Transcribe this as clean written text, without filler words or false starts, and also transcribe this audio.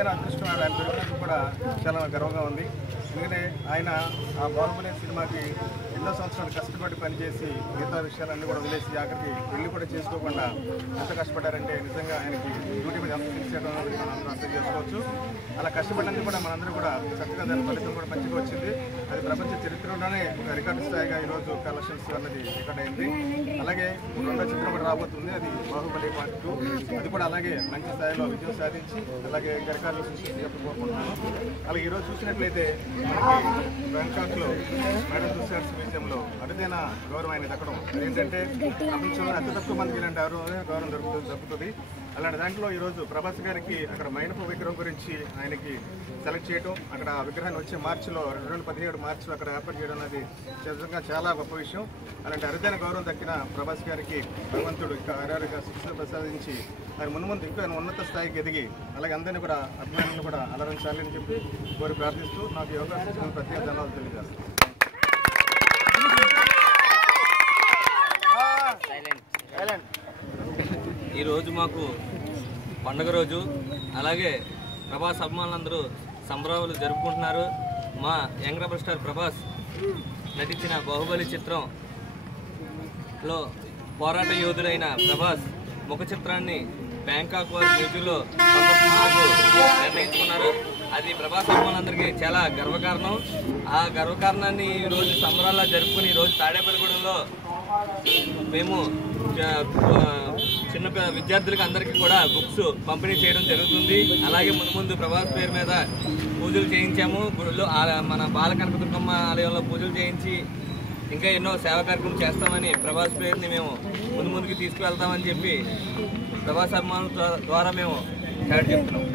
అరుదైన అదృష్టం ఆయన దొరికినందుకు కూడా చాలా గర్వంగా ఉంది. ఎందుకంటే ఆయన ఆ బాహుబలి సినిమాకి ఎన్నో సంవత్సరాలు కష్టపడి పనిచేసి మిగతా విషయాలన్నీ కూడా వదిలేసి ఆఖరికి పెళ్లి కూడా చేసుకోకుండా ఎంత కష్టపడ్డారంటే నిజంగా ఆయనకి డ్యూటీ మీద ఎంత తీసేయడం అనేది మనం అందరూ అర్థం చేసుకోవచ్చు. అలా కష్టపడినందుకు కూడా మనందరూ కూడా చక్కగా దాని ఫలితం కూడా మంచిగా వచ్చింది. అది ప్రపంచ చరిత్రలోనే ఒక రికార్డు స్థాయిగా ఈరోజు కలెక్షన్స్ అన్నది రికార్డ్ అయింది. అలాగే రెండో చిత్రం కూడా రాబోతుంది, అది బాహుబలి పార్ట్ 2. అది కూడా అలాగే మంచి స్థాయిలో విజయం సాధించి అలాగే రికార్డులు సృష్టించి కోరుకుంటున్నాను. అలాగే ఈరోజు చూసినట్లయితే మనకి బ్యాంకాక్లో మేడం టుసాడ్స్ మ్యూజియంలో అరుదైన గౌరవం ఆయన దక్కడం. అదేంటంటే ప్రపంచంలో అతి తక్కువ మందికి ఇలాంటి గౌరవం దక్కుతుంది. అలాంటి దాంట్లో ఈరోజు ప్రభాస్ గారికి అక్కడ మైనపు విగ్రహం గురించి ఆయనకి సెలెక్ట్ చేయడం, అక్కడ ఆ విగ్రహాన్ని వచ్చే మార్చిలో 2017 మార్చిలో అక్కడ ఏర్పాటు చేయడం అనేది నిజంగా చాలా గొప్ప విషయం. అలాంటి అరుదైన గౌరవం దక్కిన ప్రభాస్ గారికి భగవంతుడు ఇంకా అరారుగా శిక్షణ ప్రసాదించి ఆయన ముందు ఇంకా ఉన్నత స్థాయికి ఎదిగి అలాగే అందరినీ కూడా అభిమానులను కూడా అలరించాలని చెప్పి కోరి ప్రార్థిస్తూ నాకు యోగా శిక్షణ ప్రత్యేక ధన్యవాదాలు తెలియజేస్తాను. ఈరోజు మాకు పండుగ రోజు, అలాగే ప్రభాస్ అభిమానులందరూ సంబరాలు జరుపుకుంటున్నారు. మా యంగ్ రెబల్ స్టార్ ప్రభాస్ నటించిన బాహుబలి చిత్రంలో పోరాట యోధుడైన ప్రభాస్ ముఖ చిత్రాన్ని బ్యాంకాక్ వారి మ్యూజియంలో సందర్శించడానికి నిర్ణయించుకున్నారు. అది ప్రభాస్ అభిమానులందరికీ చాలా గర్వకారణం. ఆ గర్వకారణాన్ని ఈరోజు సంబరాల్లో జరుపుకుని ఈరోజు తాడేపల్లిగూడెంలో మేము చిన్న విద్యార్థులకు అందరికీ కూడా బుక్స్ పంపిణీ చేయడం జరుగుతుంది. అలాగే ముందు ప్రభాస్ పేరు మీద పూజలు చేయించాము. గుడిలో మన బాలకనకదుర్గమ్మ ఆలయంలో పూజలు చేయించి ఇంకా ఎన్నో సేవా కార్యక్రమం చేస్తామని ప్రభాస్ పేరుని మేము ముందుకు తీసుకువెళ్తామని చెప్పి ప్రభాస్ అభిమానుల ద్వారా మేము చాటి చెప్తున్నాం.